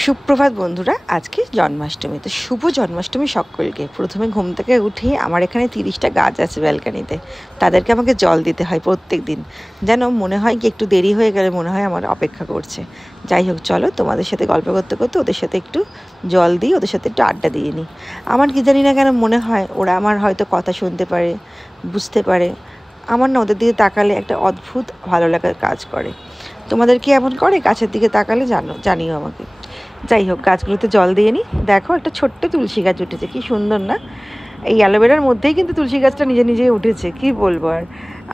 সুপ্রভাত বন্ধুরা, আজকে জন্মাষ্টমী। তো শুভ জন্মাষ্টমী সকলকে। প্রথমে ঘুম থেকে উঠে আমার এখানে 30টা গাছ আছে ব্যালকানিতে, তাদেরকে আমাকে জল দিতে হয় প্রত্যেক দিন। যেন মনে হয় কি একটু দেরি হয়ে গেলে মনে হয় আমার অপেক্ষা করছে। যাই হোক, চলো তোমাদের সাথে গল্প করতে করতে ওদের সাথে একটু জল দিই, ওদের সাথে একটু আড্ডা দিয়ে নিই। আমার কি জানি না কেন মনে হয় ওরা আমার হয়তো কথা শুনতে পারে, বুঝতে পারে। আমার না ওদের দিকে তাকালে একটা অদ্ভুত ভালো লাগার কাজ করে। তোমাদের কি এমন করে? গাছের দিকে তাকালে জানিও আমাকে। যাই হোক, গাছগুলোতে জল দিয়ে নিই। দেখো, একটা ছোট্ট তুলসী গাছ উঠেছে, কি সুন্দর না? এই অ্যালোভেরার মধ্যেই কিন্তু তুলসী গাছটা নিজে নিজেই উঠেছে, কি বলবো আর।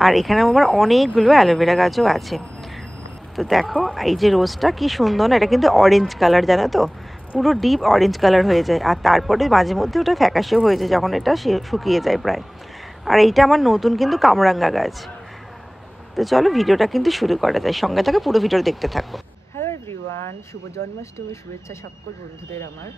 আর এখানে আমার অনেকগুলো অ্যালোভেরা গাছও আছে। তো দেখো, এই যে রোজটা কি সুন্দর না, এটা কিন্তু অরেঞ্জ কালার, জানো তো? পুরো ডিপ অরেঞ্জ কালার হয়ে যায়, আর তারপরে মাঝে মধ্যে ওটা ফ্যাকাশেও হয়ে যায় যখন এটা শুকিয়ে যায় প্রায়। আর এইটা আমার নতুন কিন্তু কামরাঙ্গা গাছ। তো চলো ভিডিওটা কিন্তু শুরু করা যায়, সঙ্গে থেকে পুরো ভিডিও দেখতে থাকো। হ্যালো এভরিওয়ান, শুভ জন্মাষ্টমী, শুভেচ্ছা সকল বন্ধুদের আমার।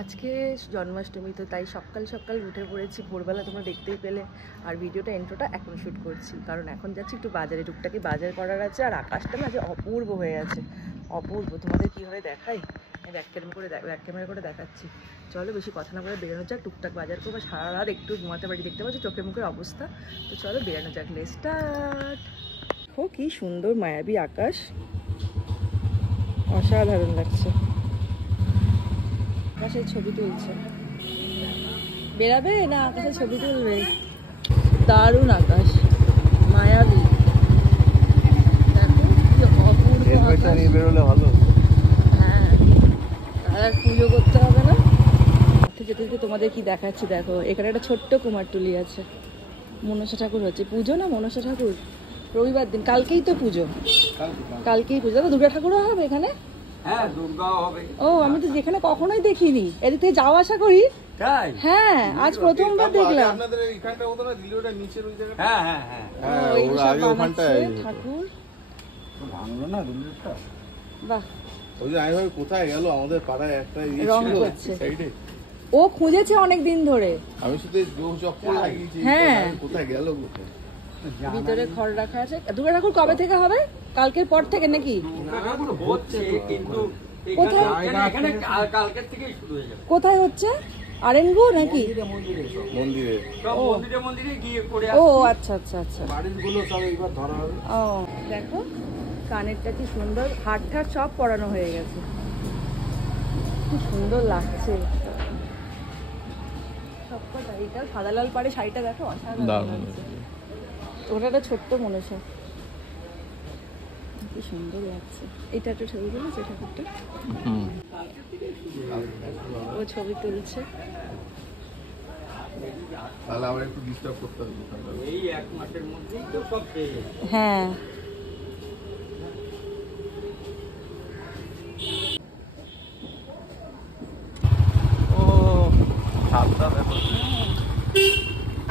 আজকে জন্মাষ্টমী, তো তাই সকাল সকাল উঠে পড়েছি ভোরবেলা, তোমরা দেখতেই পেলে। আর ভিডিওটা ইন্ট্রোটা এখন শ্যুট করছি, কারণ এখন যাচ্ছি একটু বাজারে, টুকটাকি বাজার করার আছে। আর আকাশটা না যে অপূর্ব হয়ে আছে, অপূর্ব। তোমাদের কীভাবে দেখাই, ব্যাক ক্যামেরা করে দেখাচ্ছি। চলো বেশি কথা না বলে বেরোনো যাক, টুকটাক বাজার করবো, সারা রাত একটু ঘুমাতে পারি, দেখতে পাচ্ছি চোখে মুখের অবস্থা। তো চলো বেরোনো যাক, লেটস স্টার্ট। ও কি সুন্দর মায়াবী আকাশ, অসাধারণ লাগছে। আকাশে ছবি তুলছে, বেরাবে না আকাশে ছবি তুলবে? দারুণ আকাশ, মায়াবী। হ্যাঁ, আর পুজো করতে হবে না। যেতে যেতে তোমাদের কি দেখাচ্ছি, দেখো এখানে একটা ছোট্ট কুমারটুলি আছে। মনসা ঠাকুর হচ্ছে, পুজো না মনসা ঠাকুর রবিবার দিন, কালকেই তো পুজো, কালকেই পুজো। দাদা দুর্গা ঠাকুরও হবে এখানে? হ্যাঁ, দুর্গাও হবে। ও, আমি তো যেখানে কখনোই দেখিনি, এদিক থেকে যাওয়া আসা করি। হ্যাঁ, আজ প্রথমবার দেখলাম। আপনাদের এইখানটা হতো না, দিল্লিটা নিচের ওই জায়গাটা। হ্যাঁ হ্যাঁ হ্যাঁ, ওরা আগে ওখানটায় ঠাকুর ভাঙলো না দিল্লিটা। বাহ, ওই যে আমি ভাবি কোথায় গেল, আমাদের পাড়ায় একটা রং ছিল করছে। সাইডে, ও খুঁজেছে অনেক দিন ধরে। আমি শুধু জোর চক্কর লাগিয়েছি, হ্যাঁ। কোথায় গেল কোথায়। ভিতরে খড় রাখা আছে। দুর্গা ঠাকুর কবে থেকে হবে? কালকের পর থেকে নাকি? হচ্ছে কিন্তু কোথায়? এখানে কালকের থেকেই শুরু হয়ে যাবে। কোথায় হচ্ছে? আরেঙ্গু নাকি মন্দিরে? সব মন্দিরে গিয়ে করে ও আচ্ছা আচ্ছা আচ্ছা, বাড়িগুলো সব এইবার ধরা হবে। ও দেখো কানেরটা কি সুন্দর, হাট ঠাট সব পরানো হয়ে গেছে, কি সুন্দর লাগছে সবকটা। এইটা সাদা লাল পাড়ে শাড়িটা দেখো, অসাধারণ লাগছে। ওটা একটা ছোট্ট মনসা, কি সুন্দর লাগছে। এটা একটা ছবি তুলেছে ঠাকুরটা, ও ছবি তুলছে। তাহলে আবার একটু ডিস্টার্ব করতে হবে। এই এক মাসের মধ্যেই তো সব পেয়ে যাবে। হ্যাঁ,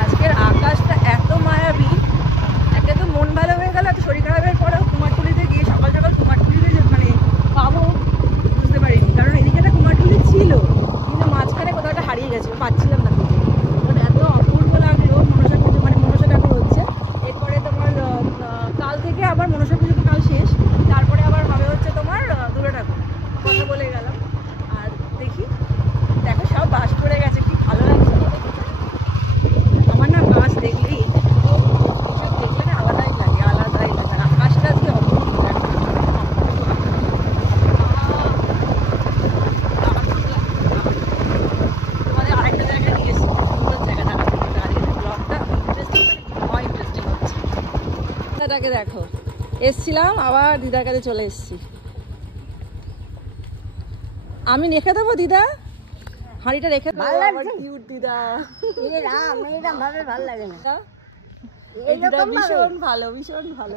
আজকের আকাশটা এত মায়াবী, একে তো মন ভালো হয়ে গেল। এত শরীর খারাপের পরেও কুমারটুলিতে গিয়ে সকাল সকাল কুমারটুলিতে মানে পাবো বুঝতে পারিনি, কারণ এদিকে একটা কুমারটুলি ছিল কিন্তু মাঝখানে কোথাও একটা হারিয়ে গেছে, পাচ্ছিলাম না খুঁজে। বাট এত অপূর্ব লাগলো। মনসা পুজো মানে মনসা ঠাকুর হচ্ছে, এরপরে তোমার কাল থেকে আবার মনসা পুজো তো কাল শেষ, তারপরে আবার হবে হচ্ছে তোমার দুর্গা ঠাকুর। কথা বলে গেলাম। আর দেখি, দেখো সব বাস পড়ে গেছে, কি ভালো লাগছে। আমার না বাস দেখলেই দেখলে না আলাদাই লাগে, আলাদাই লাগে। আর আকাশটা আজকে অপূর্ব লাগছে। তোমাদের আরেকটা জায়গায় নিয়ে এসেছি, সুন্দর জায়গাটা, ব্লগটা ইন্টারেস্টিং, মানে ইন্টারেস্টিং হচ্ছে। দিদাটাকে দেখো, এসছিলাম আবার দিদার কাছে চলে এসেছি। আমি রেখে দেবো দিদা, হাঁড়িটা রেখে দেবো। কিউট দিদা, ভালো লাগে না। ভীষণ ভালো, ভীষণ ভালো।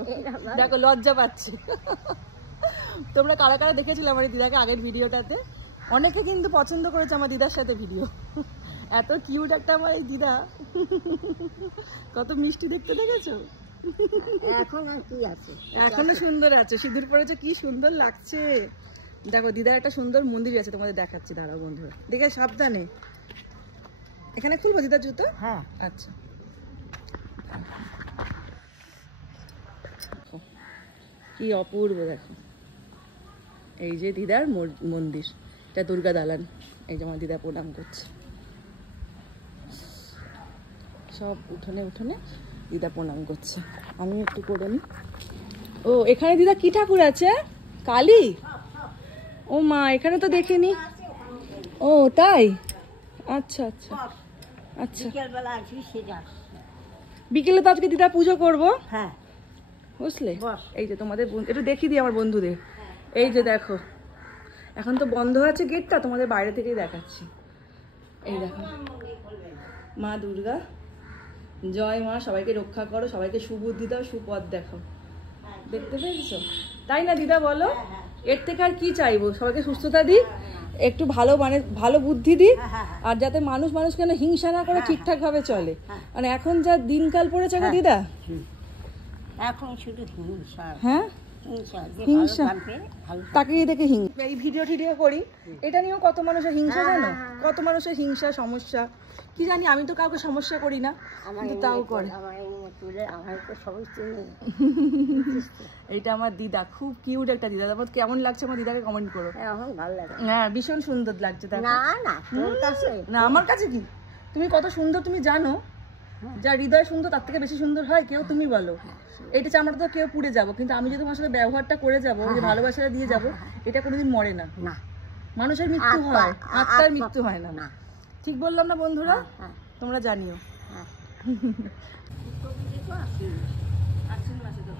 দেখো লজ্জা পাচ্ছে। তোমরা কারা কারা দেখেছিলে আমার দিদাকে আগের ভিডিওটাতে? অনেকে কিন্তু পছন্দ করেছে আমার দিদার সাথে ভিডিও। এত কিউট একটা আমার এই দিদা, কত মিষ্টি দেখতে, দেখেছো? এখন আর কি আছে, এখনো সুন্দর আছে, সিঁদুর পরেছে, কি সুন্দর লাগছে। দেখো দিদার একটা সুন্দর মন্দির আছে, তোমাদের দেখাচ্ছি, দাঁড়াও বন্ধুরা, দেখে সাবধানে। এখানে খুলবো দিদার জুতো? হ্যাঁ আচ্ছা। কি অপূর্ব দেখো, এই যে দিদার মন্দির। এটা দুর্গা দালান। এই যে আমার দিদা প্রণাম করছে, সব উঠোনে উঠোনে দিদা প্রণাম করছে, আমি একটু করে নিই। ও এখানে দিদা কি ঠাকুর আছে? কালী? ও মা, এখানে তো দেখিনি। ও তাই, আচ্ছা আচ্ছা আচ্ছা। বিকেলে তো আজকে দিদা পুজো করবো, হ্যাঁ বুঝলে? এই যে তোমাদের একটু দেখিয়ে দিই আমার বন্ধুদের। এই যে দেখো, এখন তো বন্ধ আছে গেটটা, তোমাদের বাইরে থেকেই দেখাচ্ছি। এই দেখো, মা দুর্গা, জয় মা, সবাইকে রক্ষা করো, সবাইকে সুবুদ্ধি দাও, সুপথ দেখাও। দেখতে পেয়েছো? তাই না দিদা, বলো? এর থেকে আর কি চাইবো? সবাইকে সুস্থতা দিই, একটু ভালো মানে ভালো বুদ্ধি দিই, আর যাতে মানুষ মানুষকে না হিংসা না করে ঠিকঠাক ভাবে চলে। মানে এখন যা দিনকাল পড়েছে গো দিদা, এখন শুধু হিংসা, হ্যাঁ হিংসা, তাকে দেখে হিংসা। এই ভিডিও টিডিও করি, এটা নিয়েও কত মানুষের হিংসা, জানো? কত মানুষের হিংসা সমস্যা, কি জানি, আমি তো কাউকে সমস্যা করি না, কিন্তু তাও করে। এইটা আমার দিদা, খুব কিউট একটা দিদা। তারপর কেমন লাগছে আমার দিদাকে কমেন্ট করো। ভালো লাগে হ্যাঁ, ভীষণ সুন্দর লাগছে। না না তোর কাছে না, আমার কাছে কি, তুমি কত সুন্দর তুমি জানো? যা হৃদয় সুন্দর তার থেকে বেশি সুন্দর হয় কেউ? তুমি বলো। এটা চামড়া তো কেউ পুড়ে যাবো, কিন্তু আমি যদি তোমার সাথে ব্যবহারটা করে যাবো, যে ভালোবাসাটা দিয়ে যাবো, এটা কোনোদিন মরে না। মানুষের মৃত্যু হয়, আত্মার মৃত্যু হয় না। ঠিক বললাম না বন্ধুরা? তোমরা জানিও।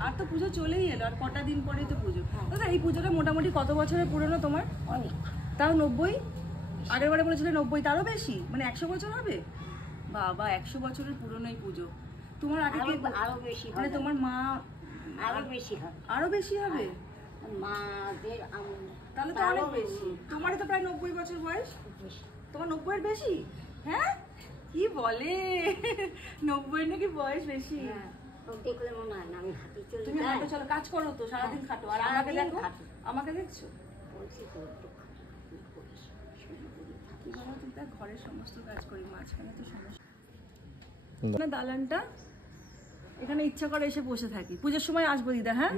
আর তো পুজো চলেই এলো, আর কটা দিন পরেই তো পুজো। দাদা, এই পুজোটা মোটামুটি কত বছরের পুরনো তোমার? অনেক। তাও 90? আগের বারে বলেছিলে 90, তারও বেশি, মানে 100 বছর হবে? বাবা, 100 বছরের পুরনো এই পুজো। তোমার আগে আরো বেশি, মানে তোমার মা আরো বেশি হয়, আরো বেশি হবে? মাদের তাহলে তো অনেক বেশি। তোমারই তো প্রায় 90 বছর বয়স। তোমার 90 এর বেশি? হ্যাঁ, কি বলে, 90 এর নাকি বয়স বেশি? দেখলে মনে হয় না আমি হাঁটি চলি। তুমি হাঁটো, চলো, কাজ করো তো, সারাদিন খাটো। আর আমাকে দেখো, আমাকে দেখছো? বলছি তো একটু কি বলো দিদা, ঘরের সমস্ত কাজ করি, মাঝখানে তো সমস্যা। দালানটা এখানে ইচ্ছা করে এসে বসে থাকি। পুজোর সময় আসবো দিদা, হ্যাঁ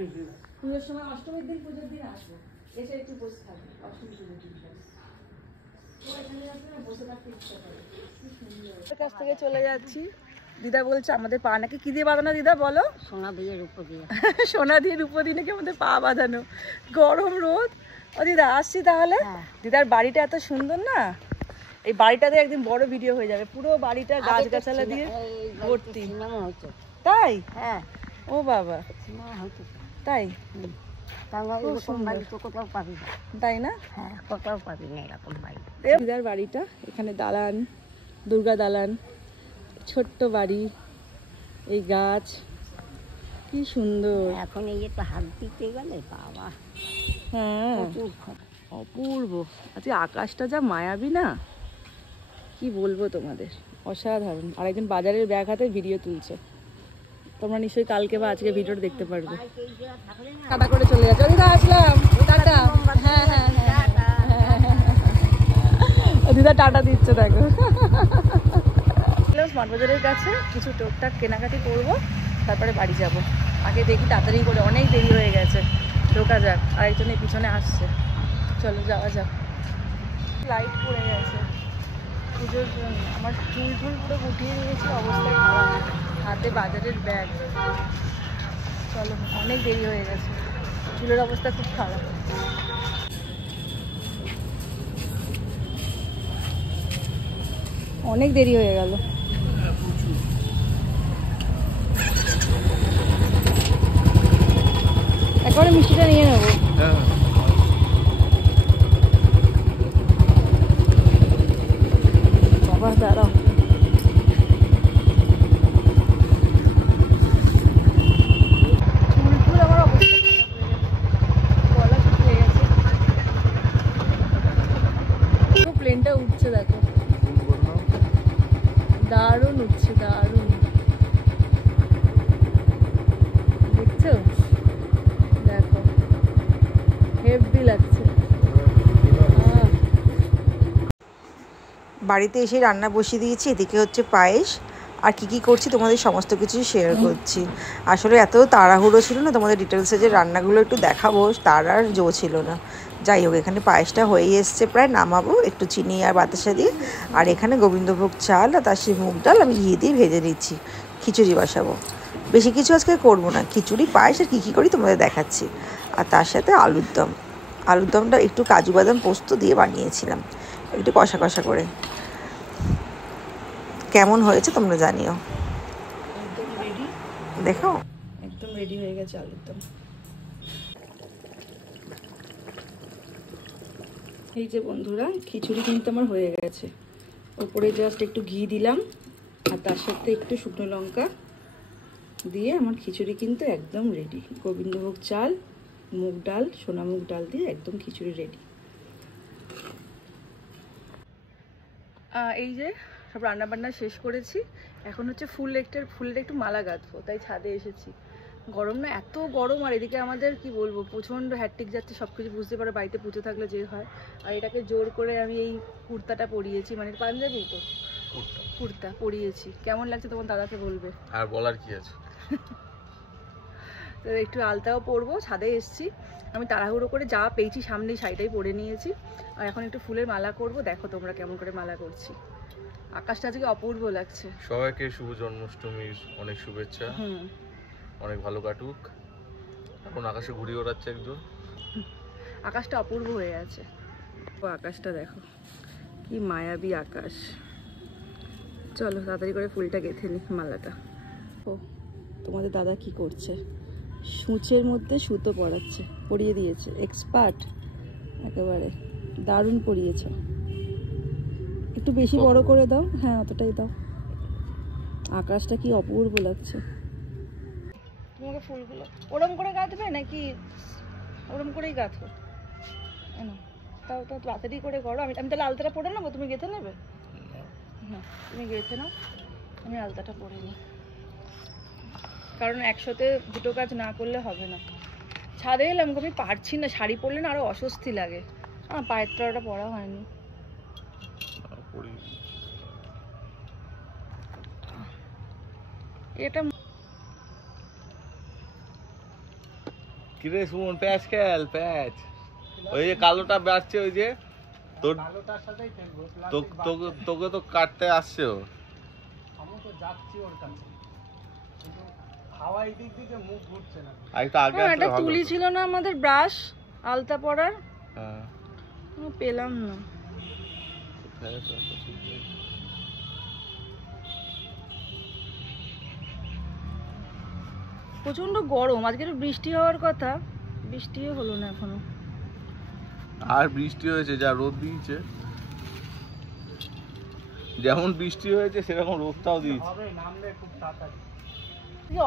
পুজোর সময়, অষ্টমীর দিন, পুজোর দিন আসবো, এসে একটু বসে থাকি। অষ্টমী পুজোর দিন কাছ থেকে চলে যাচ্ছি। দিদা বলছে আমাদের পা নাকি কি দিয়ে বাঁধানো দিদা, বলো? সোনা দিয়ে রূপো দিয়ে। সোনা দিয়ে রূপো দিয়ে নাকি আমাদের পা বাঁধানো, গরম রোদ। ও দিদা, আসছি তাহলে। দিদার বাড়িটা এত সুন্দর না, এই বাড়িটাতে একদিন বড় ভিডিও হয়ে যাবে, পুরো বাড়িটা গাছগাছালা দিয়ে ভর্তি। তাই? হ্যাঁ। ও বাবা, তাই? তাই না? হ্যাঁ, কোথাও পাবি না এরকম বাড়ি। দিদার বাড়িটা, এখানে দালান, দুর্গা দালান, ছোট্ট বাড়ি, এই গাছ, কি সুন্দর। এখন এই একটু হাত দিতে গেলে বাবা, হ্যাঁ অপূর্ব। আজকে আকাশটা যা মায়াবী না, কি বলবো তোমাদের, অসাধারণ। আর একজন বাজারের ব্যাগ হাতে ভিডিও তুলছে, তোমরা নিশ্চয়ই কালকে বা আজকে ভিডিওটা দেখতে পারবে। টাটা করে চলে যাচ্ছে। দিদা আসলাম, টাটা। হ্যাঁ হ্যাঁ হ্যাঁ, দিদা টাটা দিচ্ছে, দেখো। স্মার্ট বাজারের কাছে কিছু টুকটাক কেনাকাটি করবো, তারপরে বাড়ি যাব। আগে দেখি তাড়াতাড়ি করে, অনেক দেরি হয়ে গেছে, ঢোকা যাক। আরেকজন এই পিছনে আসছে, চলো যাওয়া যাক। লাইট পড়ে গেছে পুজোর জন্য, আমার চুল টুল পুরো গুটিয়ে নিয়েছি, অবস্থায় খারাপ, হাতে বাজারের ব্যাগ। চলো, অনেক দেরি হয়ে গেছে, চুলের অবস্থা খুব খারাপ। অনেক দেরি হয়ে গেল। একবারে মিষ্টিটা নিয়ে নেবো। বাবা দাঁড়াও, চুল আমার অবস্থা, গলা শুকিয়ে গেছে। প্লেনটা উঠছে, দেখো দারুণ উঠছে, দারুণ, বুঝছো? দেখো হেভি লাগছে। বাড়িতে এসে রান্না বসিয়ে দিয়েছি, এদিকে হচ্ছে পায়েস, আর কি করছি তোমাদের সমস্ত কিছু শেয়ার করছি। আসলে এত তাড়াহুড়ো ছিল না, তোমাদের ডিটেলসে যে রান্নাগুলো একটু দেখাবো তার আর জো ছিল না। যাই হোক, এখানে পায়েসটা হয়ে এসছে, প্রায় নামাবো একটু চিনি আর বাতাসা দিয়ে। আর এখানে গোবিন্দভোগ চাল আর তার সেই মুগ ডাল আমি ঘি দিয়ে ভেজে নিচ্ছি, খিচুড়ি বসাবো। বেশি কিছু আজকে করবো না, খিচুড়ি পায়েস আর কী করি তোমাদের দেখাচ্ছি। আর তার সাথে আলুর দম, আলুর দমটা একটু কাজু বাদাম পোস্ত দিয়ে বানিয়েছিলাম, একটু কষা কষা করে। কেমন হয়েছে তোমরা জানিও। একদম রেডি, দেখো একদম রেডি হয়ে গেছে আলুর দম। এই যে বন্ধুরা, খিচুড়ি কিন্তু আমার হয়ে গেছে। ওপরে জাস্ট একটু ঘি দিলাম আর তার সাথে একটু শুকনো লঙ্কা দিয়ে আমার খিচুড়ি কিন্তু একদম রেডি। গোবিন্দভোগ চাল, মুগ ডাল, সোনা মুগ ডাল দিয়ে একদম খিচুড়ি রেডি। এই যে সব রান্না বান্না শেষ করেছি, এখন হচ্ছে ফুলের একটু মালা গাঁথবো, তাই ছাদে এসেছি। গরম না, এত গরম। আর এদিকে আমাদের কি বলবো, প্রচণ্ড হ্যাট্রিক যাচ্ছে, সব কিছু বুঝতে পারো, বাড়িতে পুজো থাকলে যে হয়। আর এটাকে জোর করে আমি এই কুর্তাটা পরিয়েছি, মানে পাঞ্জাবি তো কুর্তা পরিয়েছি। কেমন লাগছে তোমার দাদাকে বলবে। আর বলার কি আছে। তো একটু আলতাও পরবো, ছাদে এসেছি। আমি তাড়াহুড়ো করে যা পেয়েছি সামনেই শাড়িটাই পরে নিয়েছি। আর এখন একটু ফুলের মালা করব, দেখো তোমরা কেমন করে মালা করছি। আকাশটা আজকে অপূর্ব লাগছে। সবাইকে শুভ জন্মাষ্টমীর অনেক শুভেচ্ছা, অনেক ভালো কাটুক। এখন আকাশে ঘুড়ি ওড়াচ্ছে একজন। আকাশটা অপূর্ব হয়ে আছে। ও আকাশটা দেখো, কি মায়াবী আকাশ। চলো তাড়াতাড়ি করে ফুলটা গেঁথে নি, মালাটা। ও তোমাদের দাদা কি করছে, সূচের মধ্যে সুতো পরাচ্ছে, পরিয়ে দিয়েছে, এক্সপার্ট একেবারে, দারুণ পরিয়েছে। একটু বেশি বড় করে দাও, হ্যাঁ অতটাই দাও। আকাশটা কি অপূর্ব লাগছে। তোমাকে ফুলগুলো ওরম করে গাঁথবে নাকি ওরম করেই গাঁথো? তাও তো তাড়াতাড়ি করে করো। আমি তাহলে আলতাটা পরে নেবো, তুমি গেঁথে নেবে? না তুমি গেঁথে নাও, আমি আলতাটা পরে নিই। কারণ একসাথে দুটো কাজ না করলে হবে না। ছাদে এলাম, আমি পারছি না, শাড়ি পরলে না আরো অস্বস্তি লাগে। পায়ের তলাটা পরা হয়নি। এটা কিরে সুমন, প্যাচ খেল, প্যাচ। ওই যে কালোটা বাড়ছে, ওই যে তোর তোকে তো কাটতে আসছে ও। আমি তো যাচ্ছি ওর কাছে, কিন্তু হাওয়াই দিক দিকে মুখ ঘুরছে না। আরেকটা আগে একটা তুলি ছিল না আমাদের ব্রাশ আলতা পরার, হ্যাঁ পেলাম না। প্রচন্ড গরম, আজকে তো বৃষ্টি হওয়ার কথা, বৃষ্টিও হলো না এখনো। আর বৃষ্টি হয়েছে, যা রোদ দিয়েছে, যেমন বৃষ্টি হয়েছে সেরকম রোদটাও দিয়েছে।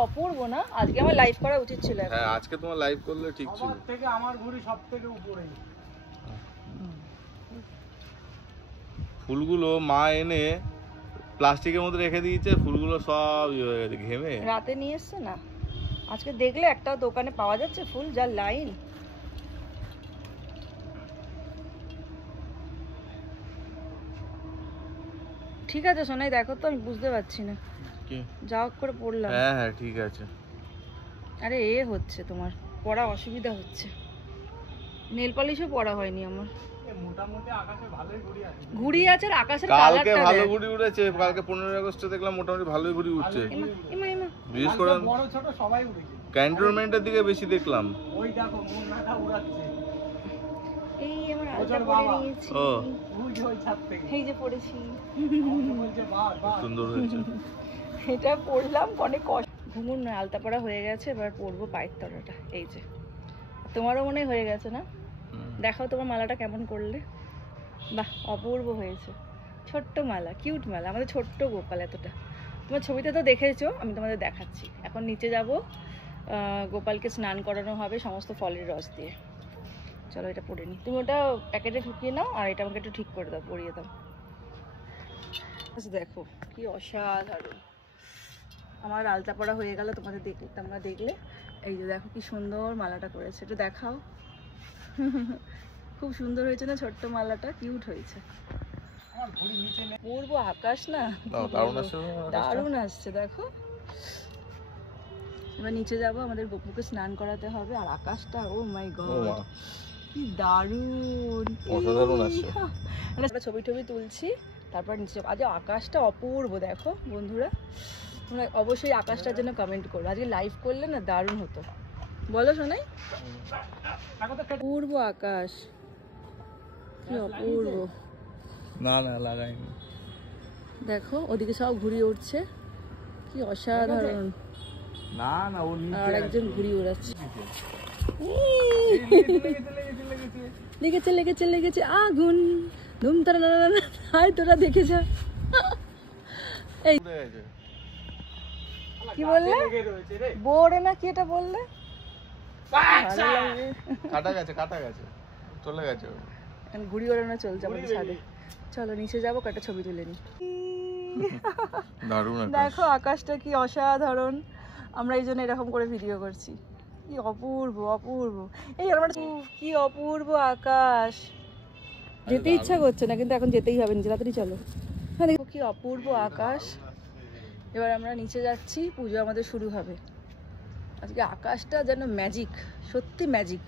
অপূর্ব না, আজকে আমার লাইভ করা উচিত ছিল। হ্যাঁ আজকে তোমার লাইভ করলে ঠিক ছিল। থেকে আমার ঘড়ি সব থেকে উপরে। ফুলগুলো মা এনে প্লাস্টিকের মধ্যে রেখে দিয়েছে, ফুলগুলো সব হয়ে গেছে ঘেমে। রাতে নিয়ে এসছে না, আজকে দেখলে একটা দোকানে পাওয়া যাচ্ছে ফুল, যার লাইন। ঠিক আছে সোনাই, দেখো তো, আমি বুঝতে পারছি না, যা হোক করে পড়লাম। হ্যাঁ হ্যাঁ ঠিক আছে। আরে হচ্ছে তোমার পড়া অসুবিধা হচ্ছে, নেল পলিশও পড়া হয়নি আমার। মোটামুটি আকাশে ভালোই ঘুরি আছে। ঘুড়ি আছে আর আকাশের কালকে কালারটা ভালো ঘুড়ি উড়েছে, কালকে 15 আগস্টে দেখলাম মোটামুটি ভালোই ঘুড়ি উঠছে। বিশেষ করে বড় ছোট সবাই উড়েছে। ক্যান্টনমেন্টের দিকে বেশি দেখলাম। ওই দেখো মুন্নাটা উড়াচ্ছে। এই আমার আলতা পরে নিয়েছি। ও ওই ছাদ থেকে এই যে পড়েছি, বলছে বাহ বাহ সুন্দর হয়েছে। এটা পড়লাম অনেক কষ্ট। ঘুমুন না, আলতা পড়া হয়ে গেছে, এবার পরবো পায়ের তলাটা। এই যে তোমারও মনে হয়ে গেছে না? দেখাও তোমার মালাটা কেমন করলে। বাহ অপূর্ব হয়েছে, ছোট্ট মালা, কিউট মালা, আমাদের ছোট্ট গোপাল এতটা। তোমার ছবিতে তো দেখেছো, আমি তোমাদের দেখাচ্ছি। এখন নিচে যাব, গোপালকে স্নান করানো হবে সমস্ত ফলের রস দিয়ে। চলো এটা পরে নিই, তুমি ওটা প্যাকেটে ঢুকিয়ে নাও আর এটা আমাকে একটু ঠিক করে দাও, পরিয়ে দাও। দেখো কি অসাধারণ আমার আলতা পড়া হয়ে গেল, তোমাদের দেখলে, তোমরা দেখলে। এই যে দেখো কি সুন্দর মালাটা করেছে, একটু দেখাও। খুব সুন্দর হয়েছে না ছোট্ট মালাটা, কিউট হয়েছে। পূর্ব আকাশ না, দারুণ আসছে দেখো। এবার নিচে যাব, আমাদের গপুকে স্নান করাতে হবে। আর আকাশটা, ও মাই গড, কি দারুণ, অসাধারণ আসছে। আমরা ছবি টবি তুলছি, তারপর নিচে আজ আকাশটা অপূর্ব। দেখো বন্ধুরা, তোমরা অবশ্যই আকাশটার জন্য কমেন্ট করো। আজকে লাইভ করলে না দারুণ হতো, বলো শোনাই। অপূর্ব আকাশ, কি অপূর্ব। না না লাগাইনি। দেখো ওদিকে সব ঘুরিয়ে উঠছে, কি অসাধারণ। না না ও আর একজন ঘুরিয়ে উড়াচ্ছে। লেগেছে লেগেছে লেগেছে আগুন, ধুম তারা হাই তোরা দেখে যা। এই কি বললে, বোরে না কি এটা বললে? কাটা গেছে চলে গেছে। ঘুড়ি ওড়ানো চলছে আমাদের ছাদে। চলো নিচে যাবো, একটা ছবি তুলে নি। দারুণ দেখো আকাশটা কি অসাধারণ। আমরা এই জন্য এরকম করে ভিডিও করছি। কি অপূর্ব অপূর্ব, এই আমরা কি অপূর্ব আকাশ। যেতে ইচ্ছা করছে না, কিন্তু এখন যেতেই হবে, নিচে তাড়াতাড়ি চলো। হ্যাঁ দেখো কি অপূর্ব আকাশ। এবার আমরা নিচে যাচ্ছি, পুজো আমাদের শুরু হবে। আজকে আকাশটা যেন ম্যাজিক, সত্যি ম্যাজিক।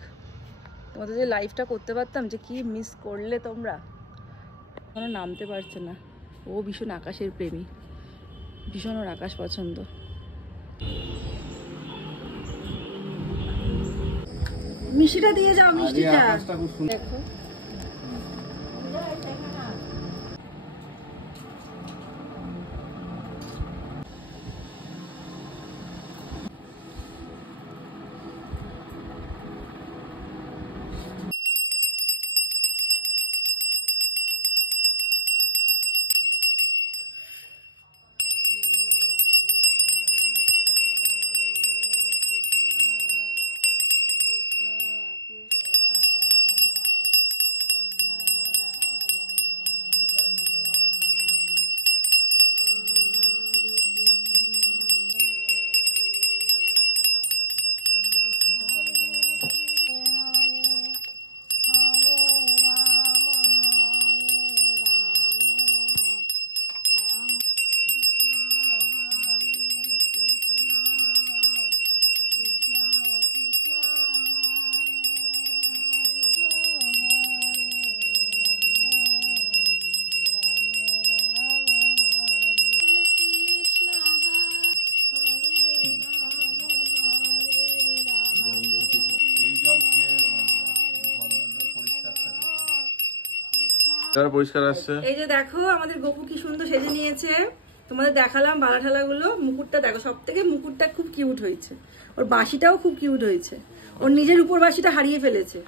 তোমাদের যে লাইভটা করতে পারতাম, যে কি মিস করলে তোমরা। এখনো নামতে পারছে না, ও ভীষণ আকাশের প্রেমী, ভীষণ ওর আকাশ পছন্দ। মিষ্টিটা দিয়ে যাও, মিষ্টিটা দেখো। পরিষ্কার আসছে। এই যে দেখো আমাদের গপু কি সুন্দর সেজে নিয়েছে। তোমাদের দেখালাম বালা ঠালা গুলো। মুকুটটা দেখো, সব থেকে মুকুটটা খুব কিউট হয়েছে। ওর বাঁশিটাও খুব কিউট হয়েছে। ওর নিজের উপর বাঁশিটা হারিয়ে ফেলেছে।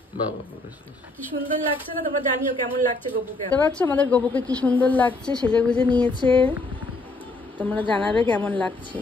কি সুন্দর লাগছে না? তোমরা জানিও কেমন লাগছে গপুকে। বুঝতে পারছো আমাদের গপুকে কি সুন্দর লাগছে, সেজে গুজে নিয়েছে। তোমরা জানাবে কেমন লাগছে।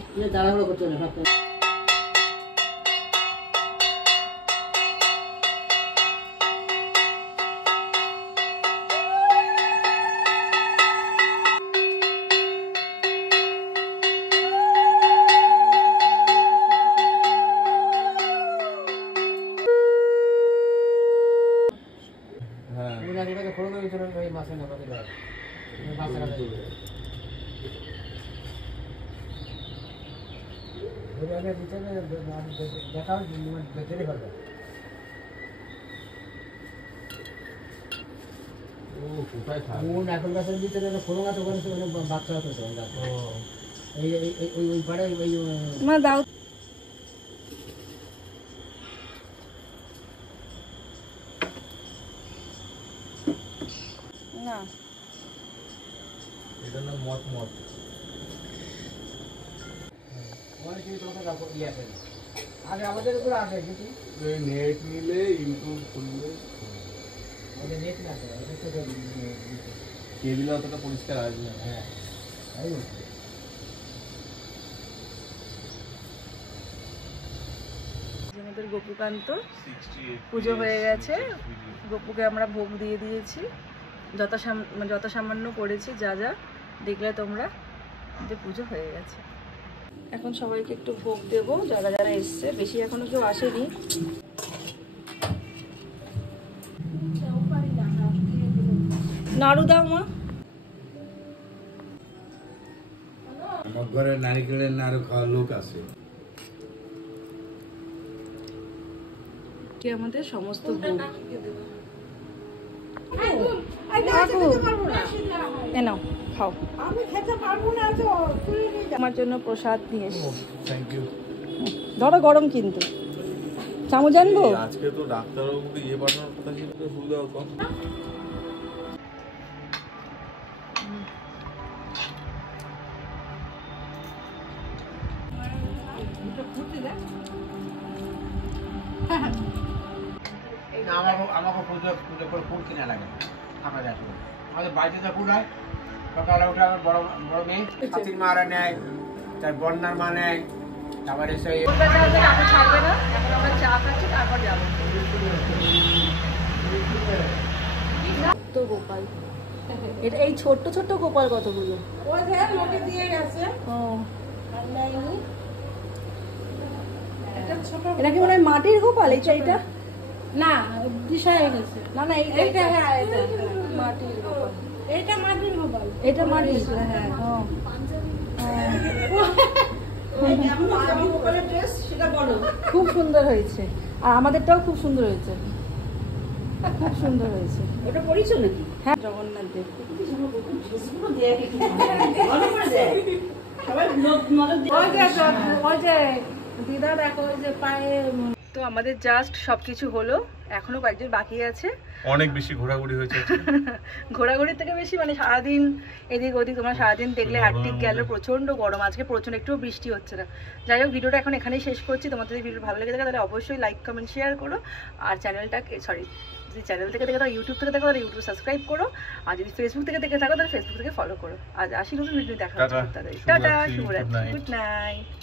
গাছের ভিতরে খোলং আছে, ওখানে বাচ্চা আছে। ওই পাড়ে মা দাও না। এটার নাম মত মত। আগে আমাদের উপরে আসে কিন্তু নেট নিলে ইউটিউব খুললে নেট না কেবিল অতটা পরিষ্কার আসবে না। হ্যাঁ আমাদের গোপুকান্ত পুজো হয়ে গেছে। গপুকে আমরা ভোগ দিয়ে দিয়েছি, যত সামান্য করেছি, যা যা দেখলে তোমরা, যে পুজো হয়ে গেছে। এখন সবাইকে একটু ভোগ দেব, যারা যারা এসছে। বেশি এখনো কেউ আসেনি। নাড়ু দাও মা। আমার ঘরে নারিকেলের নাড়ু খাওয়ার লোক আছে। কি আমাদের সমস্ত ভোগ নাও খাও। আমার জন্য প্রসাদ নিয়ে এসেছি। Thank you. ধরো গরম কিন্তু। চামচ আনবো? আজকে তো ডাক্তারবাবুকে ইয়ে পাঠানোর কথা ছিল, তো ফুল দাও কম। আমাকে পুজো পুজো করে ফুল কিনে লাগে আমাদের আসলে আমাদের বাড়িতে তো ফুল হয়। সকালে উঠে আমার বড় বড় মেয়ে হাতির মারা নেয়, তার বন্যার মা নেয়, তারপরে সেই ছাড়বে না, এখন আমরা চা খাচ্ছি, তারপর যাবো। তো গোপাল, এটা এই ছোট্ট ছোট্ট গোপাল কতগুলো এটা কি মনে হয় মাটির গোপাল? এটা না বিষয় হয়ে গেছে। না না এইটা হ্যাঁ মাটির গোপাল। এটা মাটির মোবাইল। এটা মাটির, হ্যাঁ। খুব সুন্দর হয়েছে, আর আমাদেরটাও খুব সুন্দর হয়েছে, খুব সুন্দর হয়েছে। ওটা পড়িছো নাকি? হ্যাঁ, জগন্নাথ দেব। ওই যে দিদা দেখো, ওই যে পায়ে। তো আমাদের জাস্ট সবকিছু হলো, এখনো কয়েকজন বাকি আছে। অনেক বেশি ঘোরাঘুরি হয়েছে। ঘোরাঘুরির থেকে বেশি মানে সারাদিন এদিক ওদিক, তোমরা সারাদিন দেখলে আর্টিক গেল, প্রচন্ড গরম, আজকে প্রচন্ড, একটু বৃষ্টি হচ্ছে না। যাই হোক, ভিডিওটা এখন এখানেই শেষ করছি। তোমাদের যদি ভিডিও ভালো লেগে থাকে তাহলে অবশ্যই লাইক কমেন্ট শেয়ার করো, আর চ্যানেলটাকে যদি চ্যানেল থেকে দেখে থাকো, ইউটিউব থেকে দেখো তাহলে ইউটিউব সাবস্ক্রাইব করো, আর যদি ফেসবুক থেকে দেখে থাকো তাহলে ফেসবুক থেকে ফলো করো। আজ আসি নতুন ভিডিও দেখা হচ্ছে। টাটা, শুভরাত্রি, গুড নাইট।